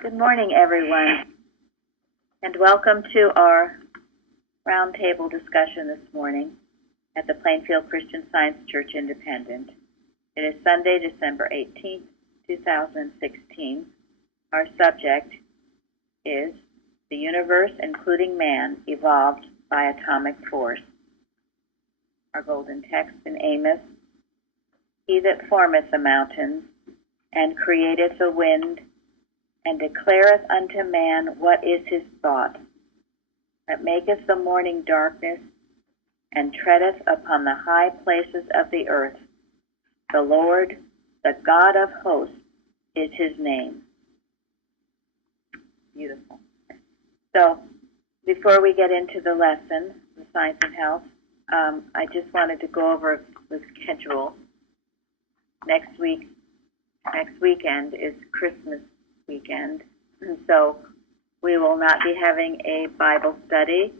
Good morning, everyone, and welcome to our roundtable discussion this morning at the Plainfield Christian Science Church Independent. It is Sunday, December 18th, 2016. Our subject is The Universe, Including Man, Evolved by Atomic Force. Our golden text in Amos: He that formeth the mountains, and createth the wind, and declareth unto man what is his thought, that maketh the morning darkness, and treadeth upon the high places of the earth. The Lord, the God of hosts, is his name. Beautiful. So, before we get into the lesson, the Science of Health, I just wanted to go over the schedule. Next weekend is Christmas weekend, and so we will not be having a Bible study,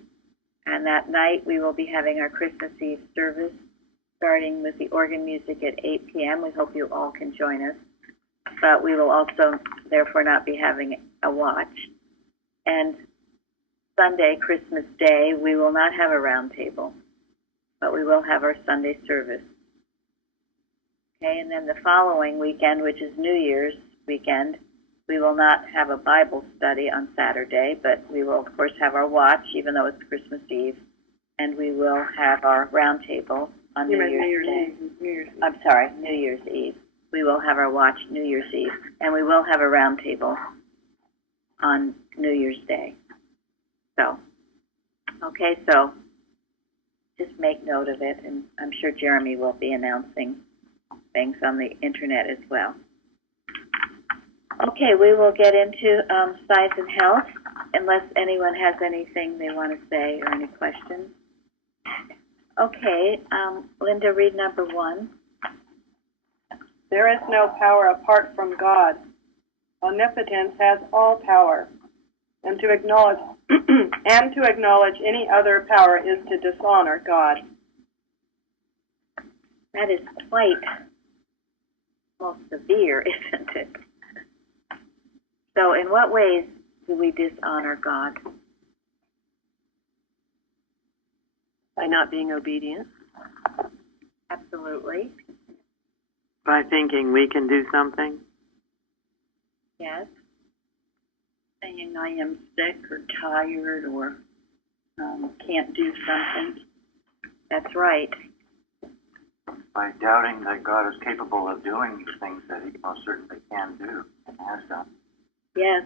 and that night we will be having our Christmas Eve service, starting with the organ music at 8 p.m. We hope you all can join us, but we will also therefore not be having a watch. And Sunday, Christmas Day, we will not have a roundtable, but we will have our Sunday service. Okay, and then the following weekend, which is New Year's weekend, we will not have a Bible study on Saturday, but we will, of course, have our watch, even though it's Christmas Eve, and we will have our roundtable on New Year's Eve. I'm sorry, New Year's Eve. We will have our watch New Year's Eve, and we will have a roundtable on New Year's Day. So, okay, so just make note of it, and I'm sure Jeremy will be announcing things on the internet as well. Okay, we will get into Science and Health, unless anyone has anything they want to say or any questions. Okay, Linda, read number 1. There is no power apart from God. Omnipotence has all power, and to acknowledge any other power is to dishonor God. That is quite most severe, isn't it? So in what ways do we dishonor God? By not being obedient. Absolutely. By thinking we can do something. Yes. Saying I am sick or tired or can't do something. That's right. By doubting that God is capable of doing the things that he most certainly can do and has done. Yes.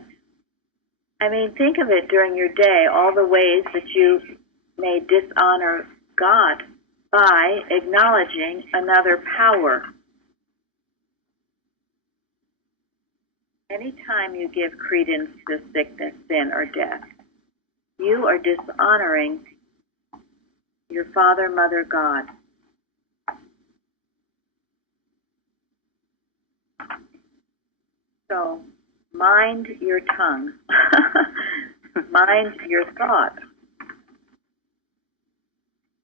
I mean, think of it during your day, all the ways that you may dishonor God by acknowledging another power. Anytime you give credence to sickness, sin, or death, you are dishonoring your Father, Mother, God. So, mind your tongue. Mind your thoughts.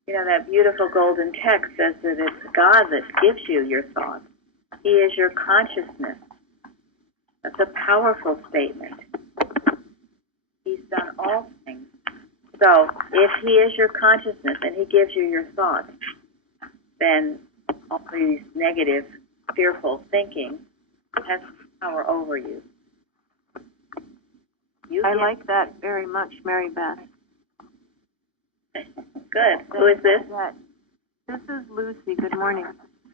You know, that beautiful golden text says that it's God that gives you your thoughts. He is your consciousness. That's a powerful statement. He's done all things. So, if he is your consciousness and he gives you your thoughts, then all these negative, fearful thinking has power over you. I like that very much, Mary Beth. Good. Who is this? This is Lucy. Good morning.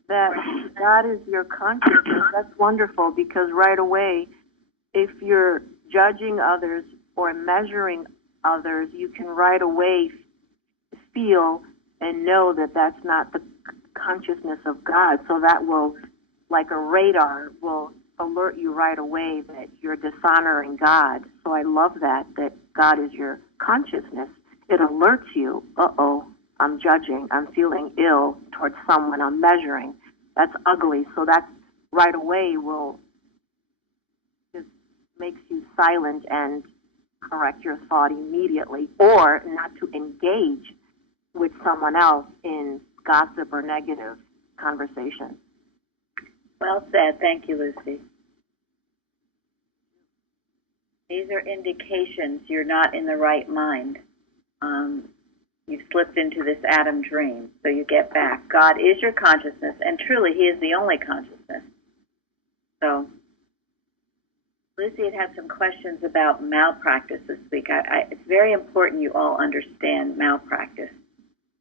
That God is your consciousness. That's wonderful, because right away, if you're judging others or measuring others, you can right away feel and know that that's not the consciousness of God. So that will, like a radar, will alert you right away that you're dishonoring God. So I love that God is your consciousness. It alerts you, I'm judging, I'm feeling ill towards someone, I'm measuring. That's ugly. So that right away will just makes you silent and correct your thought immediately, or not to engage with someone else in gossip or negative conversation. Well said. Thank you, Lucy. These are indications you're not in the right mind. You've slipped into this Adam dream, so you get back. God is your consciousness, and truly, He is the only consciousness. So, Lucy had some questions about malpractice this week. It's very important you all understand malpractice.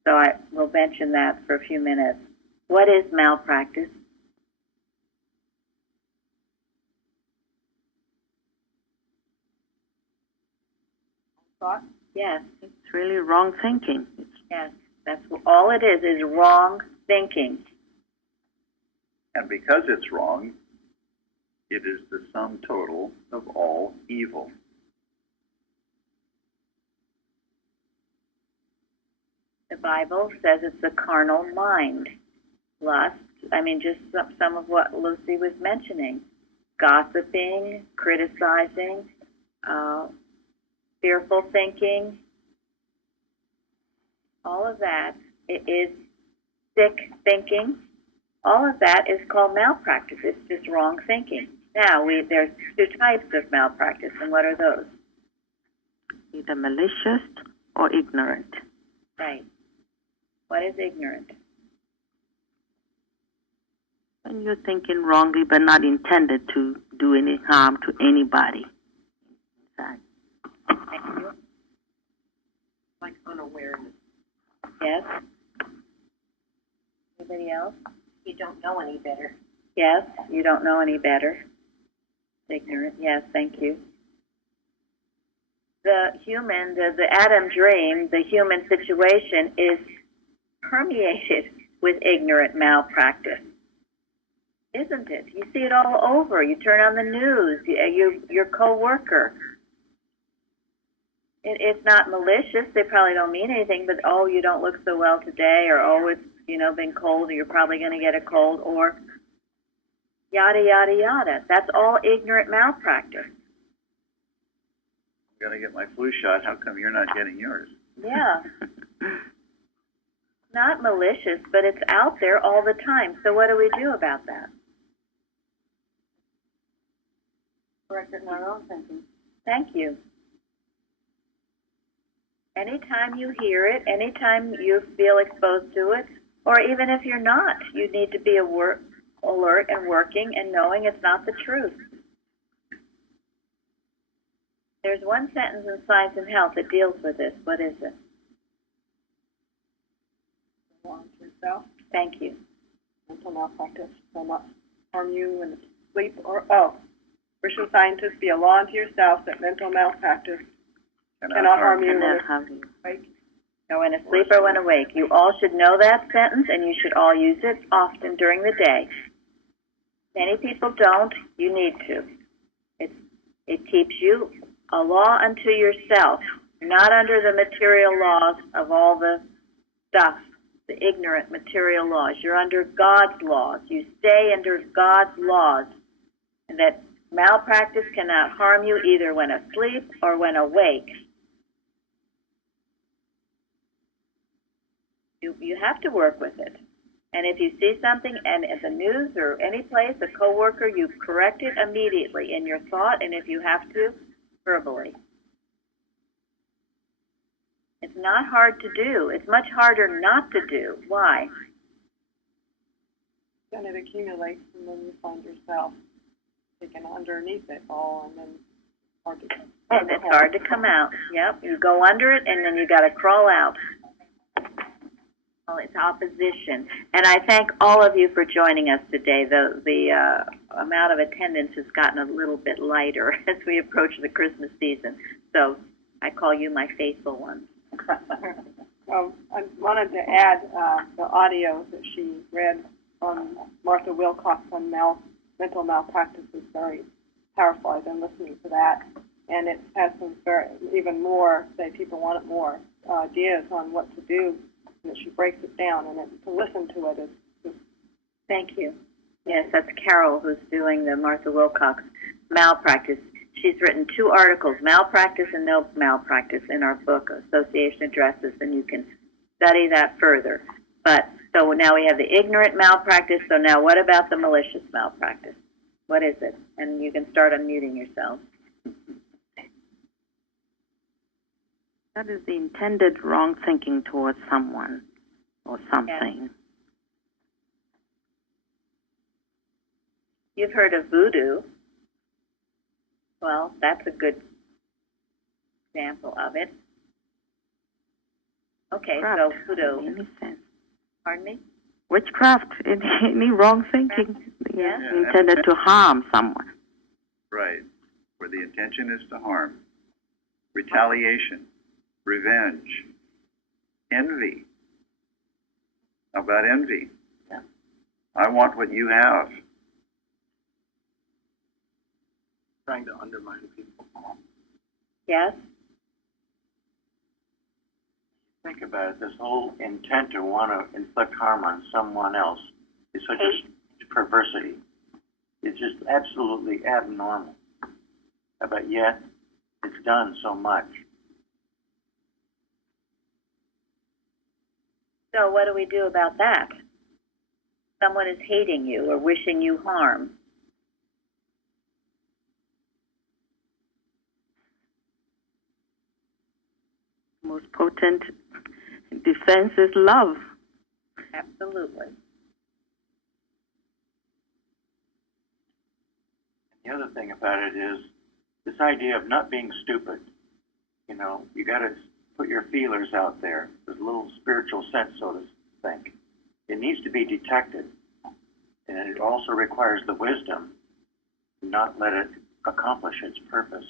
So I will mention that for a few minutes. What is malpractice? Thought? Yes, It's really wrong thinking. yes. That's all it is wrong thinking. And because it's wrong, it is the sum total of all evil. The Bible says it's the carnal mind. Lust, just some of what Lucy was mentioning. Gossiping, criticizing, fearful thinking, all of that is sick thinking. All of that is called malpractice. It's just wrong thinking. Now, there's two types of malpractice, and what are those? Either malicious or ignorant. Right. What is ignorant? When you're thinking wrongly but not intended to do any harm to anybody. Thank you. Like unawareness. Yes? Anybody else? You don't know any better. Yes, you don't know any better. Ignorant. Yes, thank you. The Adam dream, the human situation is permeated with ignorant malpractice. Isn't it? You see it all over. You turn on the news, your co-worker. It's not malicious. They probably don't mean anything, but, oh, you don't look so well today, or, oh, it's, been cold, or you're probably going to get a cold, or yada, yada, yada. That's all ignorant malpractice. I'm going to get my flu shot. How come you're not getting yours? Yeah. Not malicious, but it's out there all the time. So what do we do about that? Correct it in our own thinking. Thank you. Anytime you hear it, anytime you feel exposed to it, or even if you're not, you need to be alert and working and knowing it's not the truth. There's one sentence in Science and Health that deals with this. What is it? Belong to yourself. Thank you. Mental malpractice will not harm you in sleep or, Christian scientists, be a law unto yourself that mental malpractice cannot harm you when awake. Or when asleep or when awake. You all should know that sentence, and you should all use it often during the day. Many people don't. You need to. It keeps you a law unto yourself, not under the material laws of all the stuff, the ignorant material laws. You're under God's laws. You stay under God's laws, and that malpractice cannot harm you either when asleep or when awake. You have to work with it. And if you see something and in the news or any place, a coworker, you correct it immediately in your thought, and if you have to, verbally. It's not hard to do. It's much harder not to do. Why? Then it accumulates, and then you find yourself taken underneath it all, and then It's hard to come out. Yep, you go under it, and then you got to crawl out. Well, it's opposition. And I thank all of you for joining us today. The amount of attendance has gotten a little bit lighter as we approach the Christmas season. So I call you my faithful ones. I wanted to add the audio that she read on Martha Wilcox on mental malpractice is very powerful. I've been listening to that, and it has some even more, say people want it more, ideas on what to do. And she breaks it down, and to listen to it is. Thank you. Yes, that's Carol who's doing the Martha Wilcox malpractice. She's written 2 articles, Malpractice and No Malpractice, in our book, Association Addresses, and you can study that further. But so now we have the ignorant malpractice. So now what about the malicious malpractice? What is it? And you can start unmuting yourself. That is the intended wrong thinking towards someone or something. You've heard of voodoo. Well, that's a good example of it. Okay, so voodoo. In any sense. Pardon me? Witchcraft, any wrong thinking, Yeah. intended to harm someone. Right, where the intention is to harm. Retaliation, revenge, envy. How about envy? Yeah. I want what you have. Trying to undermine people. Yes? Think about it, this whole intent to want to inflict harm on someone else is such a perversity. It's just absolutely abnormal. But yet, it's done so much. So what do we do about that? Someone is hating you or wishing you harm. Most potent defense is love. Absolutely. The other thing about it is this idea of not being stupid. You know, you got to put your feelers out there. There's a little spiritual sense, so to think. It needs to be detected. And it also requires the wisdom to not let it accomplish its purpose.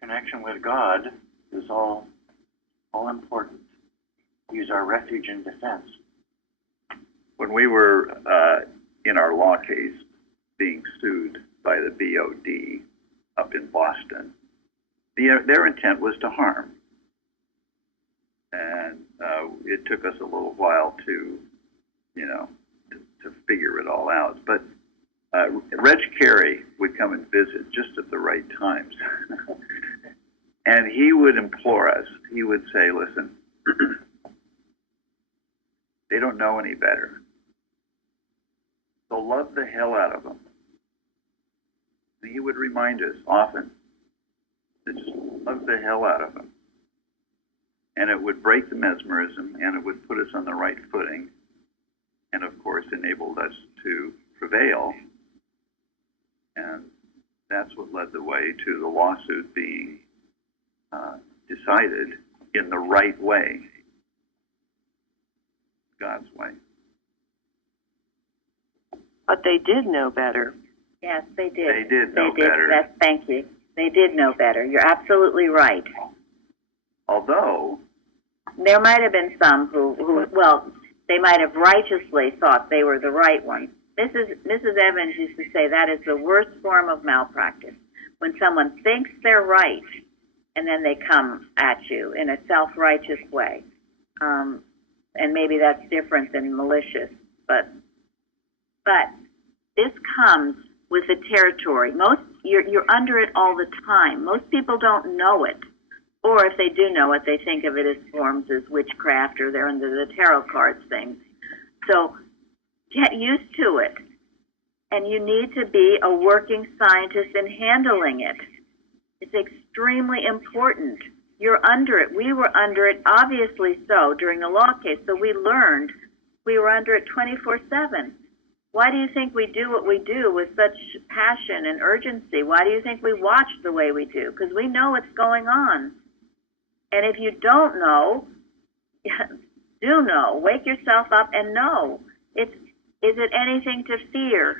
Connection with God is all important. Use our refuge and defense. When we were in our law case being sued by the BOD up in Boston, their intent was to harm. And it took us a little while to figure it all out. But Reg Carey would come and visit just at the right times. And he would implore us. He would say, listen, they don't know any better. So love the hell out of them. And he would remind us often to just love the hell out of them. And it would break the mesmerism, and it would put us on the right footing, and of course enabled us to prevail. And that's what led the way to the lawsuit being decided in the right way, God's way. But they did know better. Yes, they did. They did know better. Thank you. They did know better. You're absolutely right. Although there might have been some who they might have righteously thought they were the right ones. Mrs. Evans used to say that is the worst form of malpractice, when someone thinks they're right and then they come at you in a self-righteous way. And maybe that's different than malicious, but this comes with the territory. You're under it all the time. Most people don't know it. Or if they do know it, they think of it as forms as witchcraft, or they're under the tarot cards thing. So get used to it. And you need to be a working scientist in handling it. It's extremely important. You're under it. We were under it, obviously so, during the law case. So we learned we were under it 24/7. Why do you think we do what we do with such passion and urgency? Why do you think we watch the way we do? Because we know what's going on. And if you don't know, do know. Wake yourself up and know. Is it anything to fear?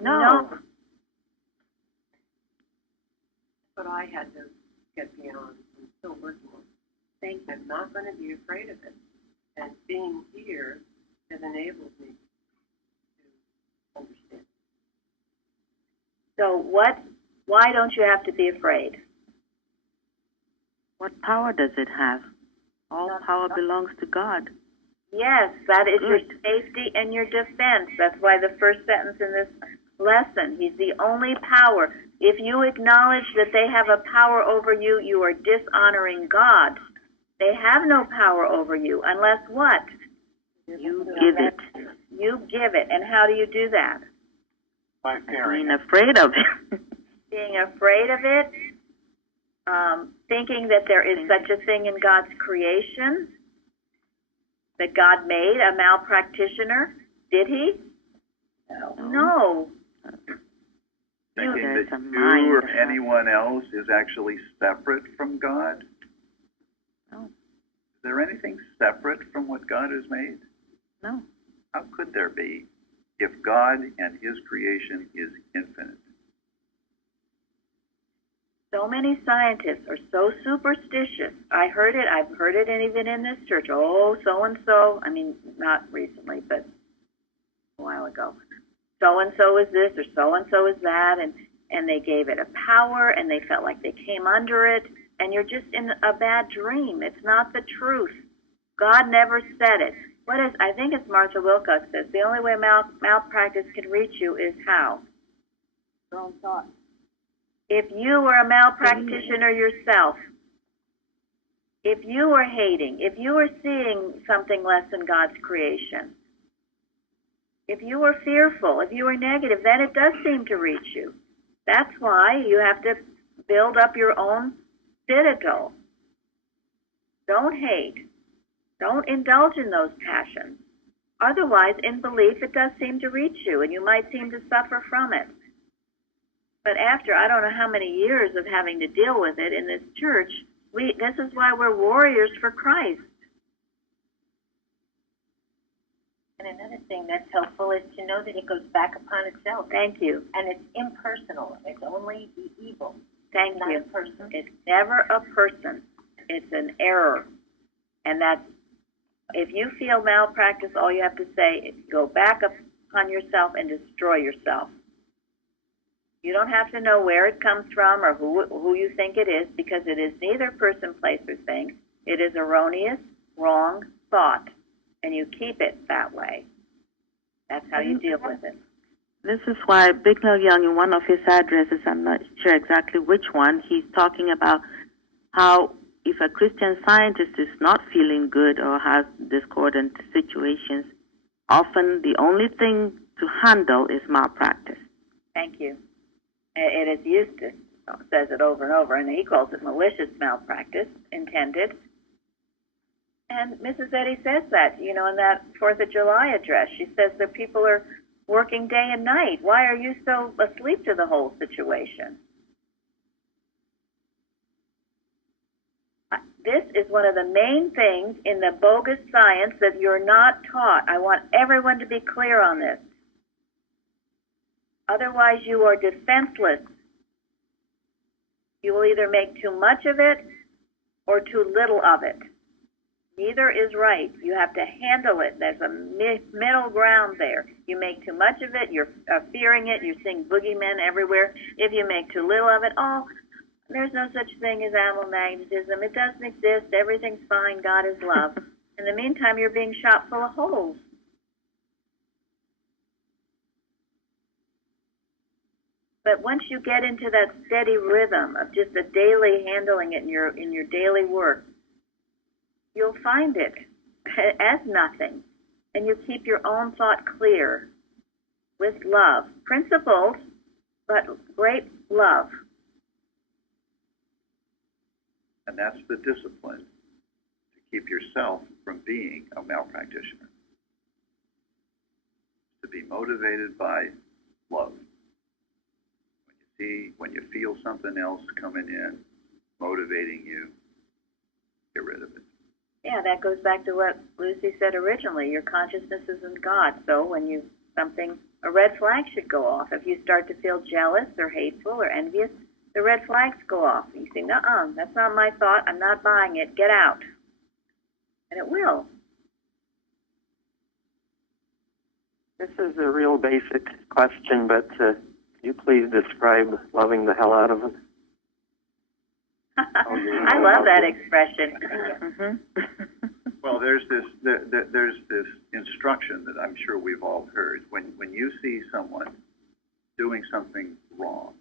No. But I had to get beyond. I'm still working on it. I'm not going to be afraid of it. And being here has enabled me to understand. So why don't you have to be afraid? What power does it have? All power belongs to God. Yes, that is your safety and your defense. That's why the first sentence in this lesson, he's the only power. If you acknowledge that they have a power over you, you are dishonoring God. They have no power over you unless what? You give it. You give it. And how do you do that? By fearing. Being afraid of it. Being afraid of it, thinking that there is such a thing in God's creation, that God made a malpractitioner. Did he? No. Thinking There's that a you mind or to have. anyone else is actually separate from God? No. Is there anything separate from what God has made? No. How could there be if God and His creation is infinite? So many scientists are so superstitious. I've heard it even in this church. Oh, so-and-so, I mean, not recently, but a while ago. So-and-so is this or so-and-so is that, and they gave it a power, and they felt like they came under it, and you're just in a bad dream. It's not the truth. God never said it. I think it's Martha Wilcox says, the only way malpractice can reach you is how? Your own thoughts. If you were a malpractitioner yourself, if you were hating, if you were seeing something less than God's creation, if you were fearful, if you were negative, then it does seem to reach you. That's why you have to build up your own citadel. Don't hate. Don't indulge in those passions. Otherwise, in belief, it does seem to reach you, and you might seem to suffer from it. But after I don't know how many years of having to deal with it in this church, this is why we're warriors for Christ. And another thing that's helpful is to know that it goes back upon itself. Thank you. And it's impersonal. It's only the evil. Thank not you. a person. It's never a person. It's an error. And that's, if you feel malpractice, all you have to say is go back upon yourself and destroy yourself. You don't have to know where it comes from or who you think it is, because it is neither person, place, or thing. It is erroneous, wrong thought, and you keep it that way. That's how you deal with it. This is why Bicknell Young, in one of his addresses, I'm not sure exactly which one, he's talking about how if a Christian Scientist is not feeling good or has discordant situations, often the only thing to handle is malpractice. Thank you. It is used to, says it over and over, and he calls it malicious malpractice, intended. And Mrs. Eddy says that, in that 4th of July address. She says that people are working day and night. Why are you so asleep to the whole situation? This is one of the main things in the bogus science that you're not taught. I want everyone to be clear on this. Otherwise, you are defenseless. You will either make too much of it or too little of it. Neither is right. You have to handle it. There's a middle ground there. You make too much of it, you're fearing it, you're seeing boogeymen everywhere. If you make too little of it, there's no such thing as animal magnetism. It doesn't exist. Everything's fine. God is love. In the meantime, you're being shot full of holes. But once you get into that steady rhythm of just the daily handling it in your daily work, you'll find it as nothing, and you keep your own thought clear with love, principled, but great love. And that's the discipline to keep yourself from being a malpractitioner. To be motivated by love. When you feel something else coming in, motivating you, get rid of it. Yeah, that goes back to what Lucy said originally. Your consciousness is in God. So when a red flag should go off. If you start to feel jealous or hateful or envious, the red flags go off. You say, nuh-uh, that's not my thought. I'm not buying it. Get out. And it will. This is a real basic question, but could you please describe loving the hell out of it? I love that expression. Mm-hmm. Well, there's this instruction that I'm sure we've all heard. When you see someone doing something wrong,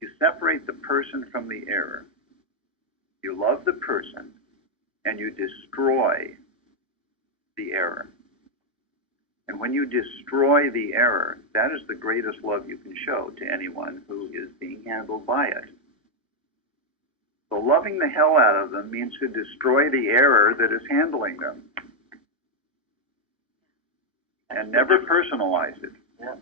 you separate the person from the error. You love the person, and you destroy the error. And when you destroy the error, that is the greatest love you can show to anyone who is being handled by it. So loving the hell out of them means to destroy the error that is handling them. And never personalize it. Yeah.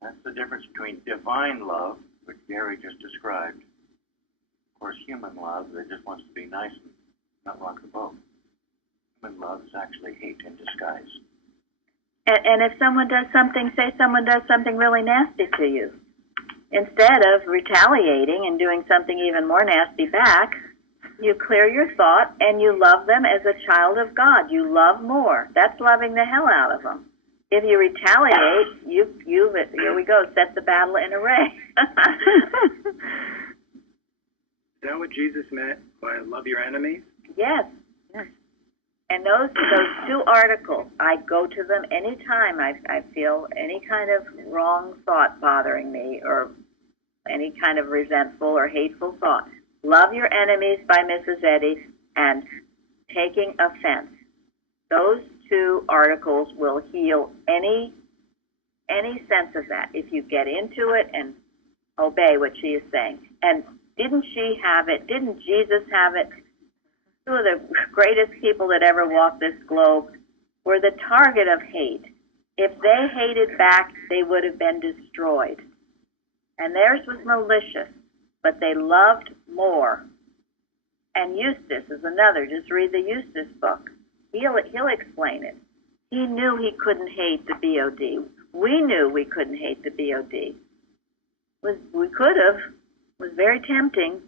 That's the difference between divine love, which Gary just described. Of course, human love that just wants to be nice and not rock the boat. Human love is actually hate in disguise. And if someone does something, say someone does something really nasty to you, instead of retaliating and doing something even more nasty back, you clear your thought and you love them as a child of God. You love more. That's loving the hell out of them. If you retaliate, here we go, set the battle in array. Is that what Jesus meant by love your enemies? Yes. Yes. And those two articles, I go to them anytime I feel any kind of wrong thought bothering me or any kind of resentful or hateful thought. Love Your Enemies by Mrs. Eddy and Taking Offense. Those two articles will heal any sense of that if you get into it and obey what she is saying. And didn't she have it? Didn't Jesus have it? Two of the greatest people that ever walked this globe were the target of hate. If they hated back, they would have been destroyed. And theirs was malicious, but they loved more. And Eustace is another. Just read the Eustace book. He'll explain it. He knew he couldn't hate the BOD. We knew we couldn't hate the BOD. We could have. It was very tempting.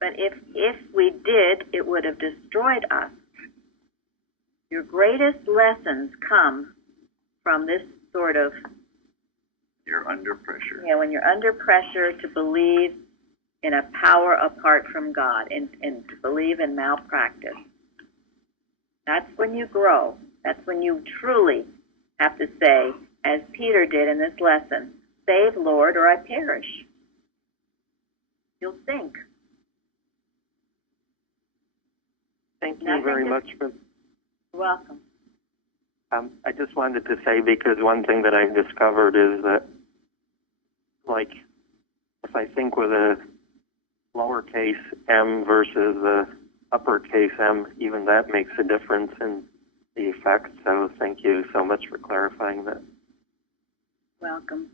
But if we did, it would have destroyed us. Your greatest lessons come from this sort of... You're under pressure. Yeah, when you're under pressure to believe in a power apart from God and to believe in malpractice. That's when you grow. That's when you truly have to say, as Peter did in this lesson, save, Lord, or I perish. You'll think. Thank you very much for... You're welcome. I just wanted to say, because one thing that I've discovered is that, like, if I think with a lowercase m versus a uppercase m, even that makes a difference in the effect. So thank you so much for clarifying that. Welcome.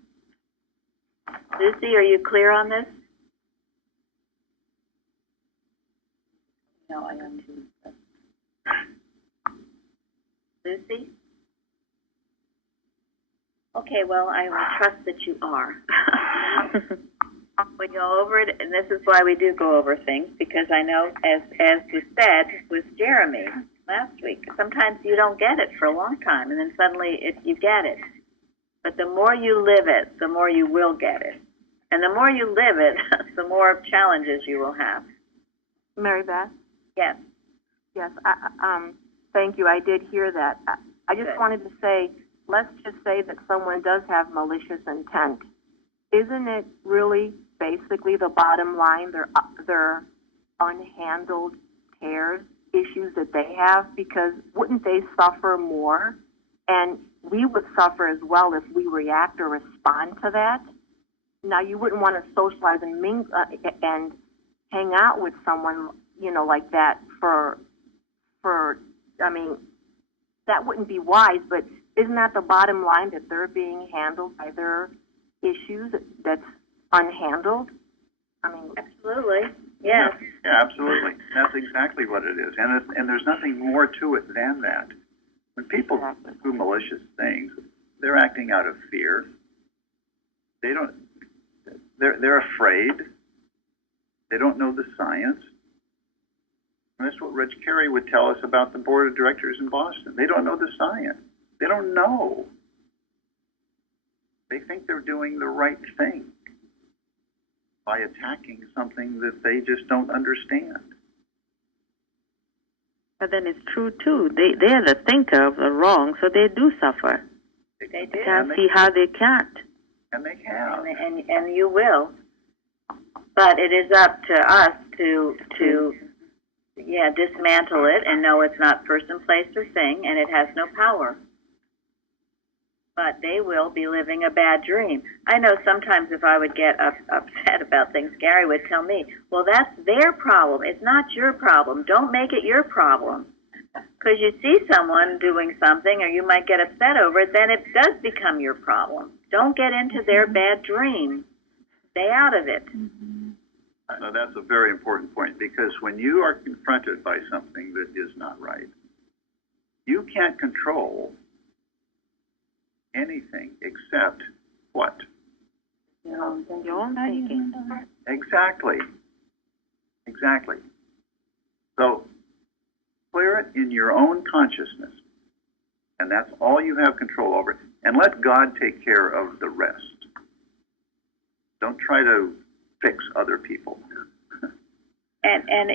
Lucy, are you clear on this? No, I am too. Lucy? Okay, well, I will trust that you are. We go over it, and this is why we do go over things, because I know, as was said with Jeremy last week, sometimes you don't get it for a long time, and then suddenly you get it. But the more you live it, the more you will get it. And the more you live it, the more challenges you will have. Mary Beth? Yes. Yes, thank you. I did hear that. I just wanted to say, let's just say that someone does have malicious intent. Isn't it really basically the bottom line, their unhandled cares, issues that they have? Because wouldn't they suffer more? And we would suffer as well if we react or respond to that. Now, you wouldn't want to socialize and and hang out with someone, like that I mean, that wouldn't be wise, but isn't that the bottom line, that they're being handled by their issues that's unhandled? I mean, absolutely. Yes. Yeah, absolutely. That's exactly what it is. And there's nothing more to it than that. When people do malicious things, they're acting out of fear. They're afraid. They don't know the science. And that's what Reg Carey would tell us about the board of directors in Boston. They don't know the science. They don't know. They think they're doing the right thing by attacking something that they just don't understand. But then it's true, too. They're the thinker of the wrong, so they do suffer. They do. They can't see how they can't. And they have. And you will. But it is up to us to dismantle it and know it's not person, place, or thing, and it has no power. but they will be living a bad dream. I know sometimes if I would get upset about things, Gary would tell me, well, that's their problem. It's not your problem. Don't make it your problem. Because you see someone doing something or you might get upset over it, then it does become your problem. Don't get into their bad dream. Stay out of it. Now, that's a very important point, because when you are confronted by something that is not right, you can't control anything except what? Your own thinking. Exactly. Exactly. So clear it in your own consciousness, and that's all you have control over. And let God take care of the rest. Don't try to fix other people. And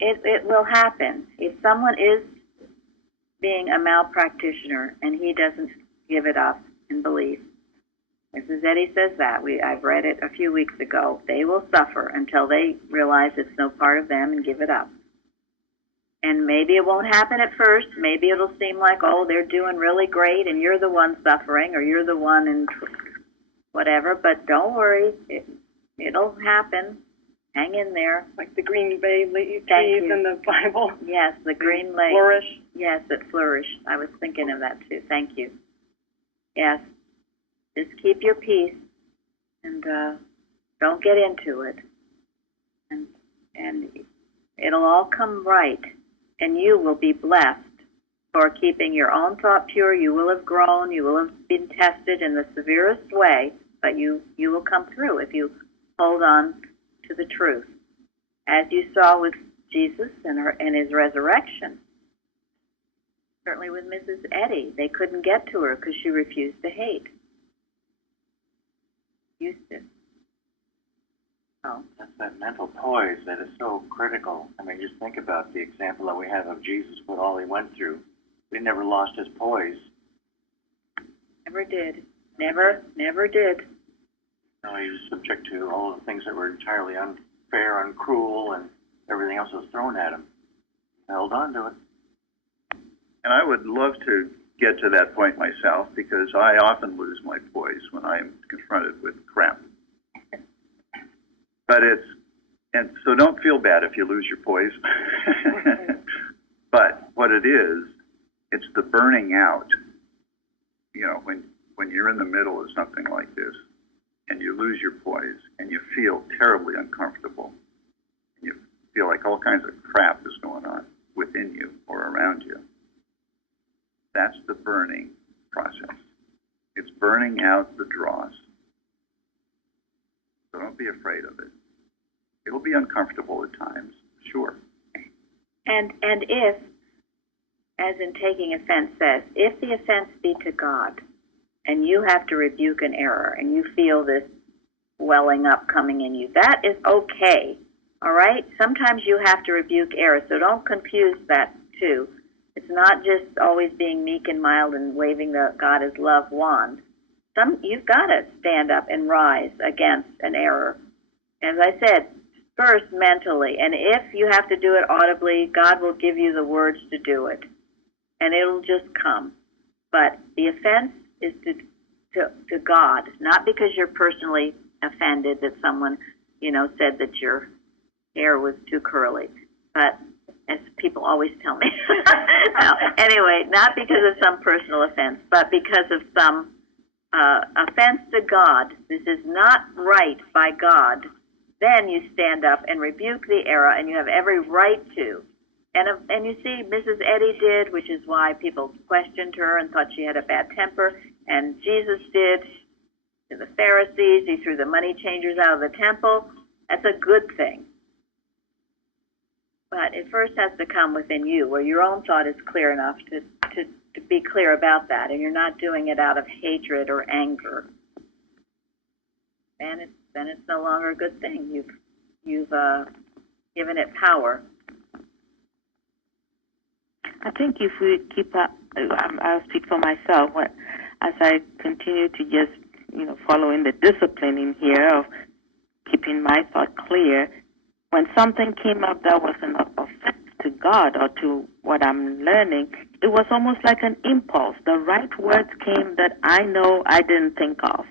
it will happen. If someone is being a malpractitioner and he doesn't give it up in belief, Mrs. Eddy says that. I've read it a few weeks ago. They will suffer until they realize it's no part of them and give it up. And maybe it won't happen at first. Maybe it'll seem like, oh, they're doing really great and you're the one suffering or you're the one in whatever. But don't worry. It'll happen. Hang in there. Like the green bay trees in the Bible. Yes, the green leaves. Flourish. Yes, that flourish. I was thinking of that too. Thank you. Yes. Just keep your peace and don't get into it. And it'll all come right. And you will be blessed for keeping your own thought pure. You will have grown. You will have been tested in the severest way, but you will come through if you hold on to the truth. As you saw with Jesus and his resurrection. Certainly with Mrs. Eddy, they couldn't get to her because she refused to hate. Used to. Oh. That's that mental poise that is so critical. I mean, just think about the example that we have of Jesus, what all he went through. He never lost his poise. Never did. Never did. No, he was subject to all the things that were entirely unfair and cruel, and everything else was thrown at him. He held on to it. And I would love to get to that point myself, because I often lose my poise when I'm confronted with crap. But and so don't feel bad if you lose your poise. But what it is, it's the burning out. You know, when you're in the middle of something like this, and you lose your poise, and you feel terribly uncomfortable, and you feel like all kinds of crap is going on within you or around you. That's the burning process. It's burning out the dross. So don't be afraid of it. It'll be uncomfortable at times, sure. And if, as in taking offense says, if the offense be to God, and you have to rebuke an error, and you feel this welling up coming in you, that is okay, all right? Sometimes you have to rebuke error, so don't confuse that too. It's not just always being meek and mild and waving the God is love wand. You've got to stand up and rise against an error. As I said, first mentally, and if you have to do it audibly, God will give you the words to do it, and it'll just come. But the offense is to God, not because you're personally offended that someone, said that your hair was too curly, but as people always tell me. No, anyway, not because of some personal offense, but because of some offense to God. This is not right by God. Then you stand up and rebuke the error, and you have every right to. And you see, Mrs. Eddy did, which is why people questioned her and thought she had a bad temper. And Jesus did to the Pharisees. He threw the money changers out of the temple. That's a good thing. But it first has to come within you, where your own thought is clear enough to be clear about that, and you're not doing it out of hatred or anger. Then it's no longer a good thing. You've given it power. I think if we keep up, I'll speak for myself. As I continue to just, following the discipline in here of keeping my thought clear, when something came up that was an offense to God or to what I'm learning, it was almost like an impulse. The right words came that I know I didn't think of.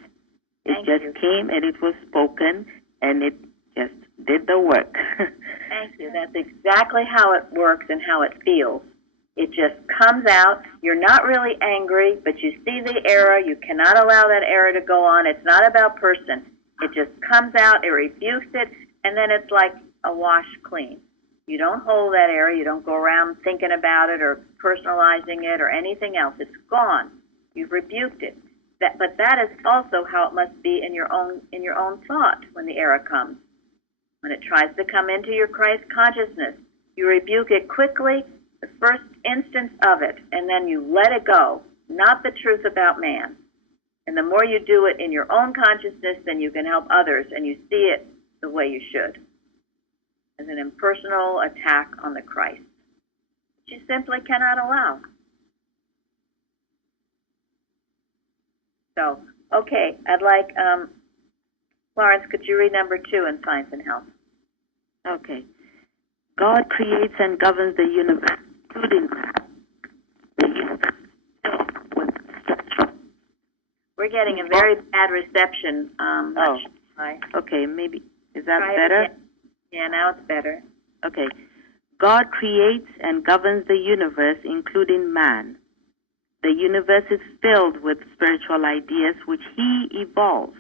It just came and it was spoken, and it just did the work. Thank you. That's exactly how it works and how it feels. It just comes out. You're not really angry, but you see the error. You cannot allow that error to go on. It's not about person. It just comes out, it rebukes it, and then it's like a wash clean. You don't hold that error. You don't go around thinking about it or personalizing it or anything else. It's gone. You've rebuked it. But that is also how it must be in your own thought when the error comes. When it tries to come into your Christ consciousness, you rebuke it quickly, the first instance of it, and then you let it go, not the truth about man. And the more you do it in your own consciousness, then you can help others, and you see it the way you should, as an impersonal attack on the Christ, which you simply cannot allow. So, okay, I'd like, Florence, could you read number 2 in Science and Health? Okay. God creates and governs the universe, including the universe. We're getting a very bad reception. Okay, maybe. Is that better? Yeah, now it's better. Okay. God creates and governs the universe, including man. The universe is filled with spiritual ideas which he evolves,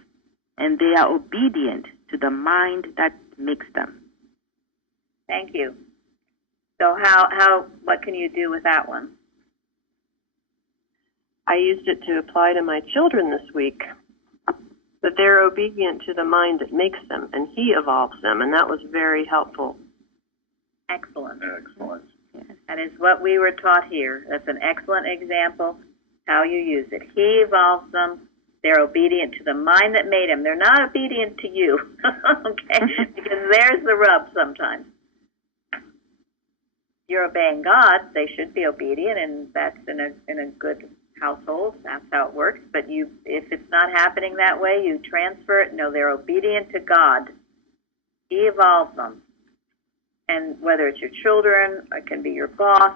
and they are obedient to the mind that makes them. Thank you. So what can you do with that one? I used it to apply to my children this week, that they're obedient to the mind that makes them, and he evolves them, and that was very helpful. Excellent. Excellent. That is what we were taught here. That's an excellent example how you use it. He evolves them. They're obedient to the mind that made them. They're not obedient to you, okay? Because there's the rub sometimes. You're obeying God, they should be obedient, and that's in a good household. That's how it works. But if it's not happening that way, you transfer it. No, they're obedient to God. He evolves them. And whether it's your children, it can be your boss,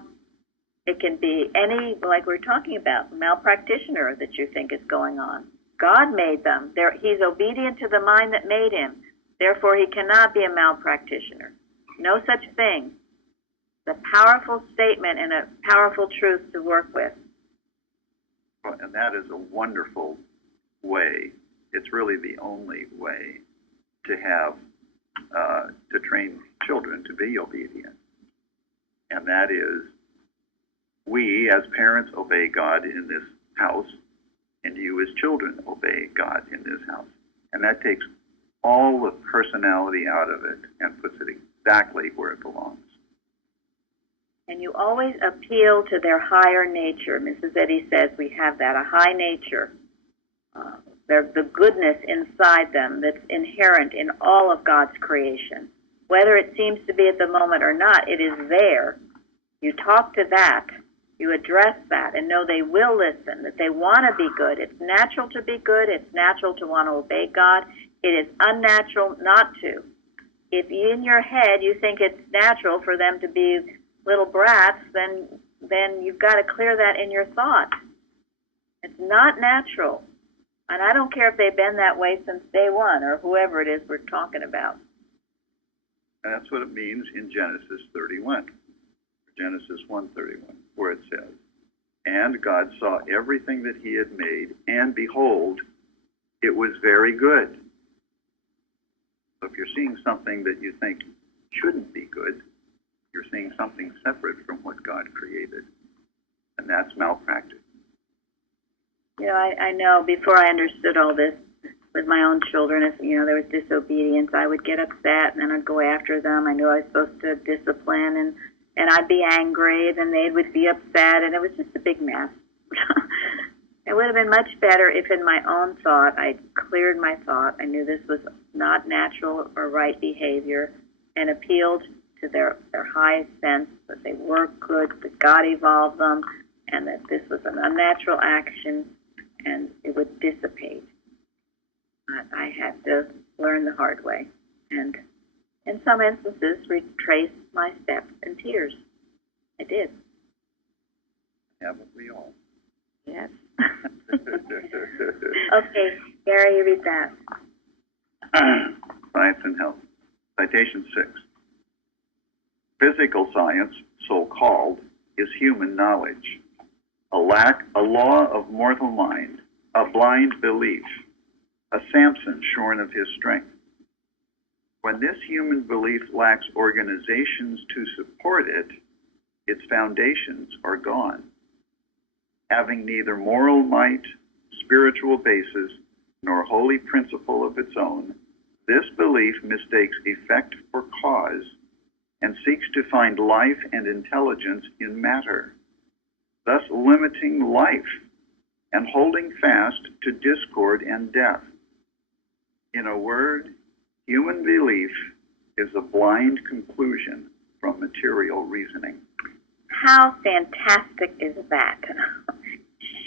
it can be any, like we're talking about, malpractitioner that you think is going on. God made them. He's obedient to the mind that made him. Therefore, he cannot be a malpractitioner. No such thing. It's a powerful statement and a powerful truth to work with. Well, and that is a wonderful way. It's really the only way to have to train children to be obedient. And that is, we as parents obey God in this house, and you as children obey God in this house. And that takes all the personality out of it and puts it exactly where it belongs. And you always appeal to their higher nature. Mrs. Eddy says we have that, a high nature. The goodness inside them that's inherent in all of God's creation. Whether it seems to be at the moment or not, it is there. You talk to that. You address that and know they will listen, that they want to be good. It's natural to be good. It's natural to want to obey God. It is unnatural not to. If in your head you think it's natural for them to be little brats, then you've got to clear that in your thought. It's not natural. And I don't care if they've been that way since day one or whoever it is we're talking about. And that's what it means in Genesis 31, Genesis 1:31, where it says, "And God saw everything that he had made, and behold, it was very good." So if you're seeing something that you think shouldn't be good, you're seeing something separate from what God created. And that's malpractice. You know, I know before I understood all this with my own children, if, there was disobedience, I would get upset and then I'd go after them. I knew I was supposed to discipline and I'd be angry and they would be upset and it was just a big mess. It would have been much better if in my own thought I'd cleared my thought. I knew this was not natural or right behavior and appealed to their high sense that they were good, that God evolved them, and that this was an unnatural action and it would dissipate. I had to learn the hard way and in some instances retrace my steps in tears. I did. Haven't we all? Yes. Okay, Gary, you read that. Science and Health. Citation 6. Physical science, so-called, is human knowledge, a law of mortal mind, a blind belief, a Samson shorn of his strength. When this human belief lacks organizations to support it, its foundations are gone. Having neither moral might, spiritual basis, nor holy principle of its own, this belief mistakes effect for cause and seeks to find life and intelligence in matter, thus limiting life and holding fast to discord and death. In a word, human belief is a blind conclusion from material reasoning. How fantastic is that?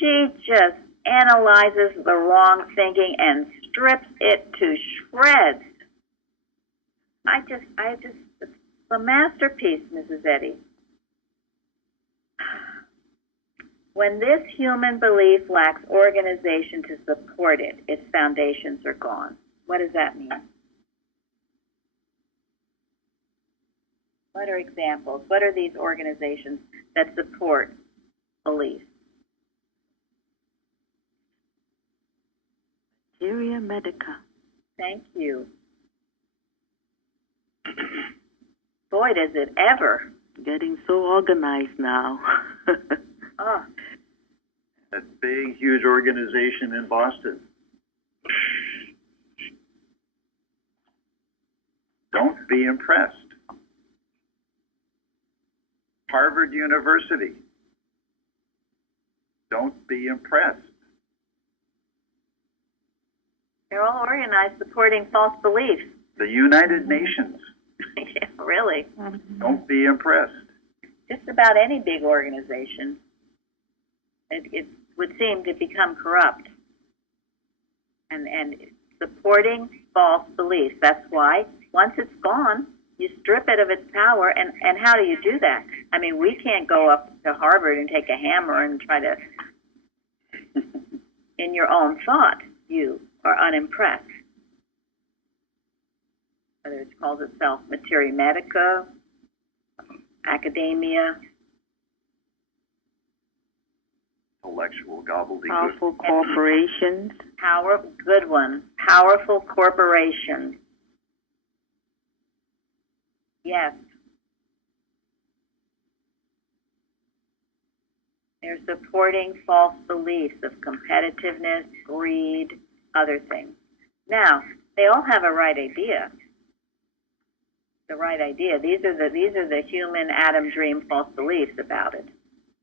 She just analyzes the wrong thinking and strips it to shreds. It's a masterpiece, Mrs. Eddy. When this human belief lacks organization to support it, its foundations are gone. What does that mean? What are examples? What are these organizations that support belief? Materia Medica. Thank you. Boy, does it ever. Getting so organized now. Oh, That big, huge organization in Boston. Don't be impressed. Harvard University. Don't be impressed. they're all organized supporting false beliefs. The United Nations. Yeah, really. Don't be impressed. Just about any big organization, it would seem to become corrupt and supporting false beliefs. That's why once it's gone, you strip it of its power. And how do you do that? I mean, we can't go up to Harvard and take a hammer and try to, in your own thought, you are unimpressed. Whether it calls itself Materia Medica, academia, Intellectual gobbledygook. Powerful corporations. good one, powerful corporations. Yes. They're supporting false beliefs of competitiveness, greed, other things. Now, they all have a right idea. The right idea. These are the human Adam dream false beliefs about it.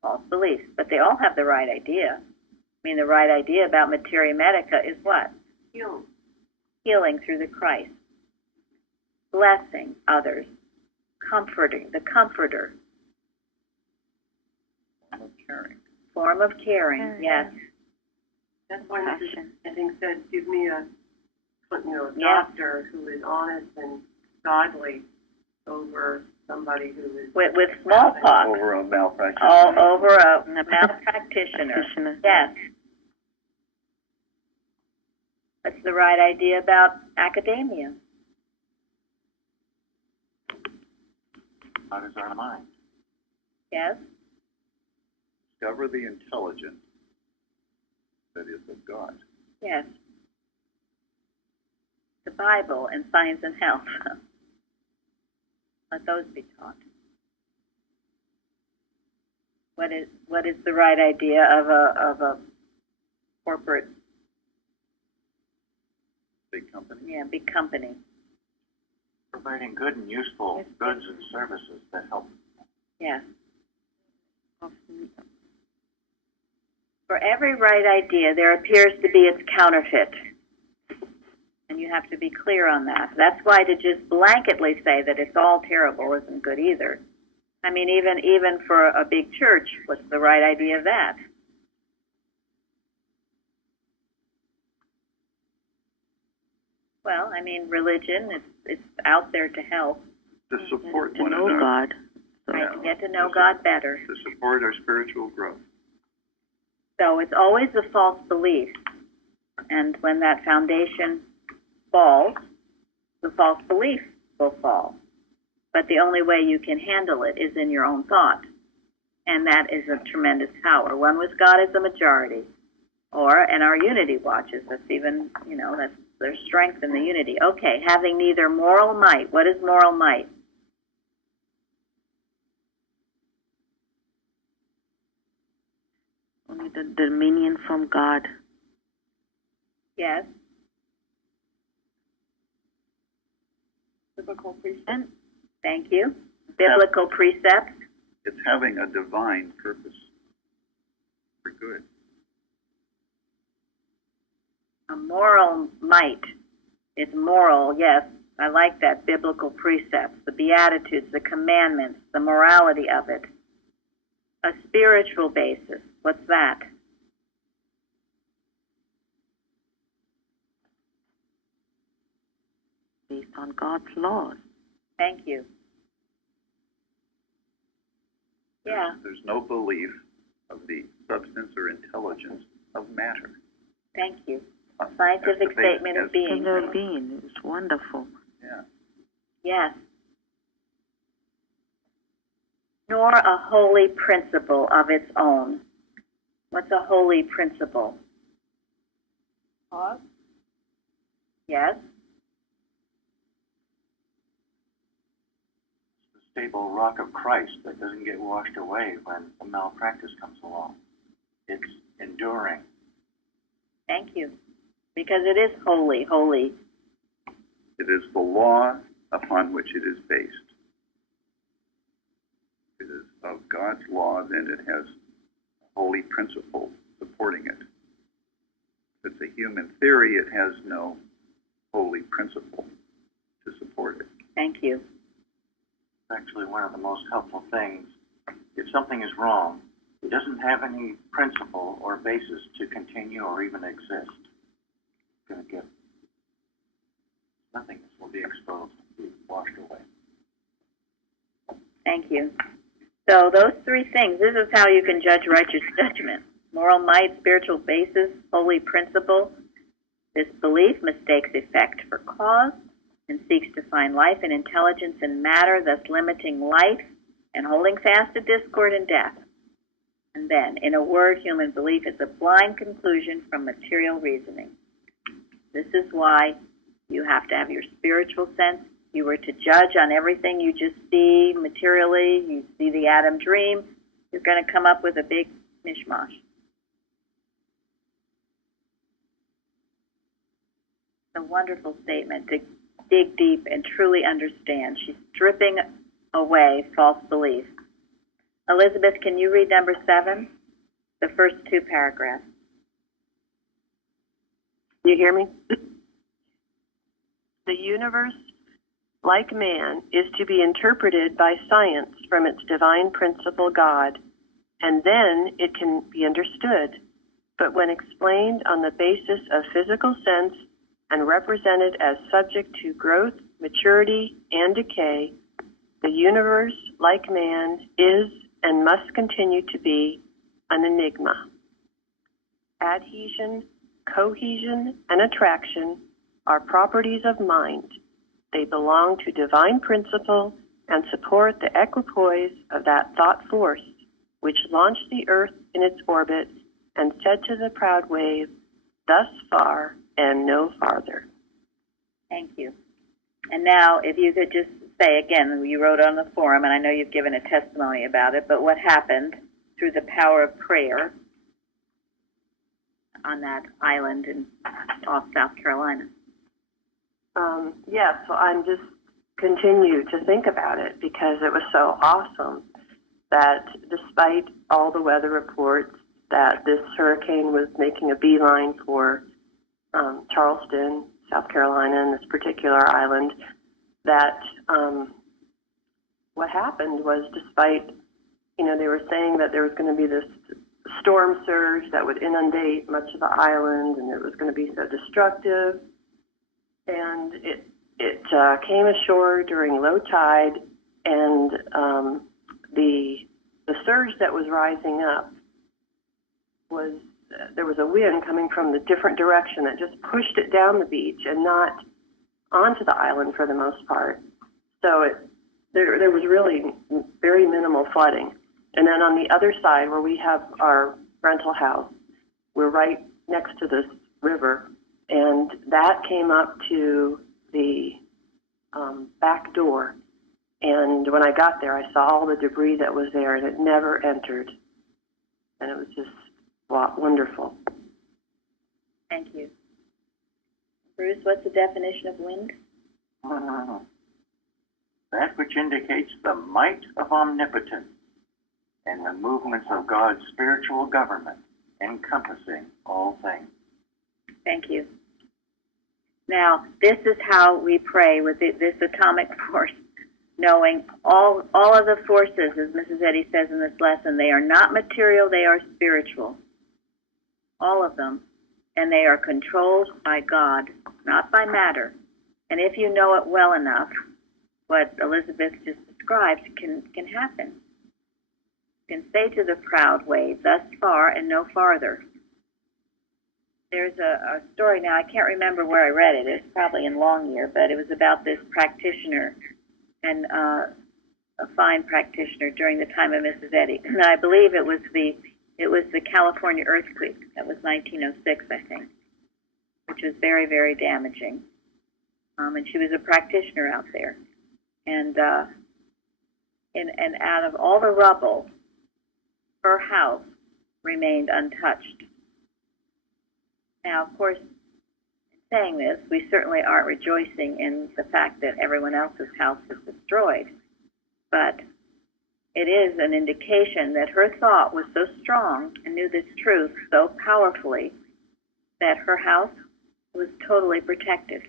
False beliefs. But they all have the right idea. I mean, the right idea about Materia Medica is what? Healing. Healing through the Christ. Blessing others. Comforting, the comforter. Form of caring. Form of caring, yes. That's why Mrs. Passion. Edding said, give me a Yeah. doctor who is honest and godly over somebody who is... With smallpox. Over a malpractice. All over a malpractitioner. Yes. That's the right idea about academia. How is our mind? Yes? Discover the intelligence that is of God. Yes. The Bible and Science and Health. Let those be taught. What is the right idea of a corporate, Big company. yeah, big company? Providing good and useful goods and services that help. Yes. For every right idea, there appears to be its counterfeit. And you have to be clear on that. That's why to just blanketly say that it's all terrible isn't good either. I mean, even for a big church, what's the right idea of that? Well, I mean, religion, it's out there to help. To support To one know another. God. So, Right, to get to know God better. To support our spiritual growth. So it's always a false belief. And when that foundation falls, the false belief will fall. But the only way you can handle it is in your own thought. And that is a tremendous power. One with God is a majority. And our unity watches, that's even, that's there's strength in the unity. Okay, having neither moral might. What is moral might? Only the dominion from God. Yes. Biblical precept. Thank you. Biblical precepts. It's having a divine purpose for good. A moral might. It's moral, yes. I like that. Biblical precepts, the Beatitudes, the commandments, the morality of it. A spiritual basis. What's that? Based on God's laws. Thank you. Yeah. There's no belief of the substance or intelligence of matter. Thank you. Scientific statement of being. Being. It's wonderful. Yeah. Yes. Nor a holy principle of its own. What's a holy principle? Cause. Yes. It's the stable rock of Christ that doesn't get washed away when the malpractice comes along. It's enduring. Thank you. Because it is holy, holy. It is the law upon which it is based. It is of God's law, then it has a holy principle supporting it. If it's a human theory, it has no holy principle to support it. Thank you. It's actually one of the most helpful things. If something is wrong, it doesn't have any principle or basis to continue or even exist. It's going to get nothingness will be exposed, be washed away. Thank you. So those three things, this is how you can judge righteous judgment. Moral might, spiritual basis, holy principle. This belief mistakes effect for cause and seeks to find life and intelligence in matter, thus limiting life and holding fast to discord and death. And then, in a word, human belief is a blind conclusion from material reasoning. This is why you have to have your spiritual sense. You were to judge on everything you just see materially. You see the Adam dream, you're going to come up with a big mishmash. A wonderful statement to dig deep and truly understand. She's stripping away false belief. Elizabeth, can you read number 7? The first 2 paragraphs. You hear me? The universe, like man, is to be interpreted by science from its divine principle, God, and then it can be understood. But when explained on the basis of physical sense and represented as subject to growth, maturity, and decay, the universe, like man, is and must continue to be an enigma. Adhesion, cohesion, and attraction are properties of mind. They belong to divine principle and support the equipoise of that thought force which launched the earth in its orbit and said to the proud wave, thus far and no farther. Thank you. And now, if you could just say again, you wrote on the forum, and I know you've given a testimony about it, but what happened through the power of prayer on that island off South Carolina? Yeah, so I'm just continue to think about it because it was so awesome that despite all the weather reports that this hurricane was making a beeline for Charleston, South Carolina, and this particular island, that what happened was despite, they were saying that there was going to be this storm surge that would inundate much of the island and it was going to be so destructive, and it came ashore during low tide, and the surge that was rising up was there was a wind coming from the different direction that just pushed it down the beach and not onto the island for the most part. So there was really very minimal flooding. And then on the other side, where we have our rental house, we're right next to this river, and that came up to the back door. And when I got there, I saw all the debris that was there, and it never entered. And it was just wonderful. Thank you. Bruce, what's the definition of wind? That which indicates the might of omnipotence and the movements of God's spiritual government, encompassing all things. Thank you. Now, this is how we pray with this atomic force, knowing all of the forces, as Mrs. Eddy says in this lesson, they are not material, they are spiritual. All of them. And they are controlled by God, not by matter. And if you know it well enough, what Elizabeth just described can happen. You can say to the proud wave, thus far and no farther. There's a story now, I can't remember where I read it. It's probably in Longyear, but it was about this practitioner, and a fine practitioner during the time of Mrs. Eddy. And I believe it was the California earthquake. That was 1906, I think, which was very, very damaging. And she was a practitioner out there. And out of all the rubble, her house remained untouched. Now, of course, in saying this, we certainly aren't rejoicing in the fact that everyone else's house was destroyed. But it is an indication that her thought was so strong and knew this truth so powerfully that her house was totally protected.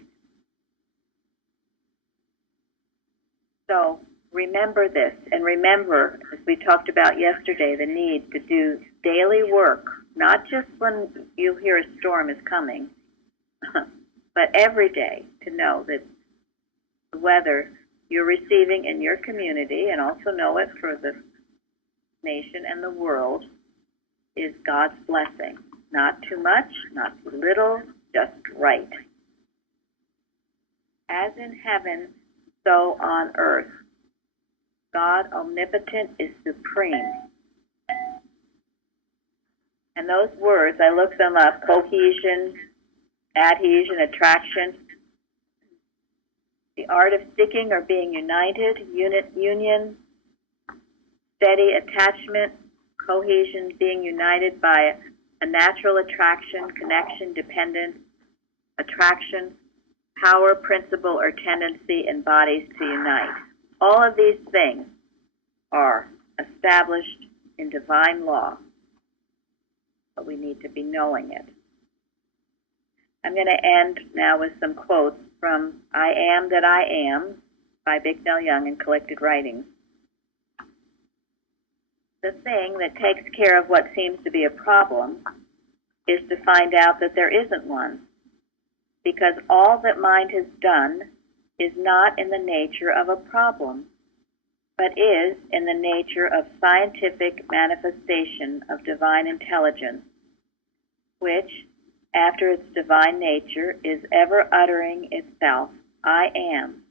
So remember this, and remember, as we talked about yesterday, the need to do daily work, not just when you hear a storm is coming, but every day, to know that the weather you're receiving in your community, and also know it for the nation and the world, is God's blessing. Not too much, not too little, just right. As in heaven, so on earth. God omnipotent is supreme. And those words, I looked them up, cohesion, adhesion, attraction, the art of sticking or being united, union, steady attachment, cohesion, being united by a natural attraction, connection, dependence, attraction, power, principle, or tendency in bodies to unite. All of these things are established in divine law, but we need to be knowing it. I'm going to end now with some quotes from I Am That I Am by Bicknell Young in Collected Writings. The thing that takes care of what seems to be a problem is to find out that there isn't one, because all that mind has done is not in the nature of a problem, but is in the nature of scientific manifestation of divine intelligence, which, after its divine nature, is ever uttering itself, I am,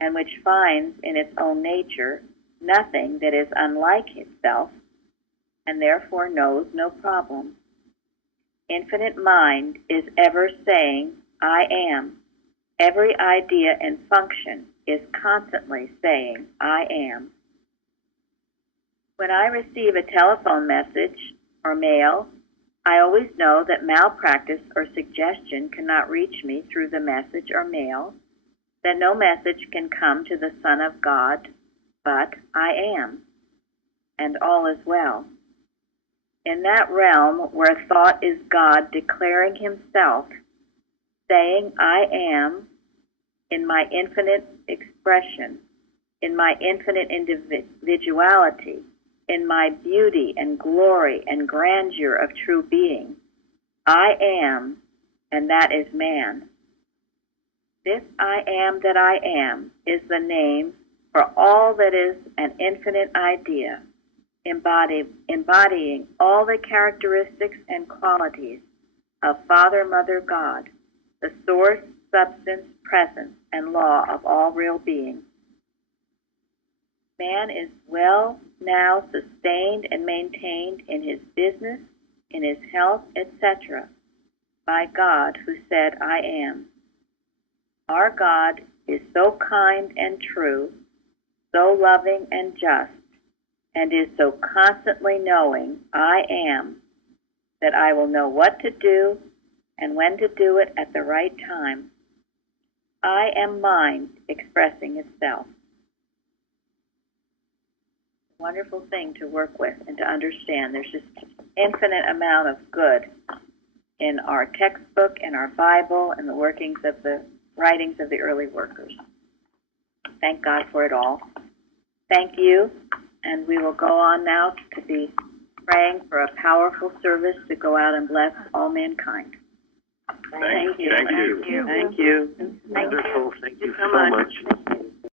and which finds in its own nature nothing that is unlike itself, and therefore knows no problem. Infinite mind is ever saying, I am. Every idea and function is constantly saying, I am. When I receive a telephone message or mail, I always know that malpractice or suggestion cannot reach me through the message or mail, that no message can come to the Son of God, but I am, and all is well. In that realm where thought is God declaring himself, saying, I am, in my infinite expression, in my infinite individuality, in my beauty and glory and grandeur of true being, I am, and that is man. This I am that I am is the name for all that is an infinite idea, embodying all the characteristics and qualities of Father, Mother, God, the source, substance, presence, and law of all real beings. Man is well now sustained and maintained in his business, in his health, etc., by God who said, I am. Our God is so kind and true, so loving and just, and is so constantly knowing, I am, that I will know what to do and when to do it at the right time. I am mind expressing itself. Wonderful thing to work with and to understand. There's just infinite amount of good in our textbook, in our Bible, and the workings of the writings of the early workers. Thank God for it all. Thank you, and we will go on now to be praying for a powerful service to go out and bless all mankind. Thank you. Thank you. Thank you. Wonderful. Thank you so much.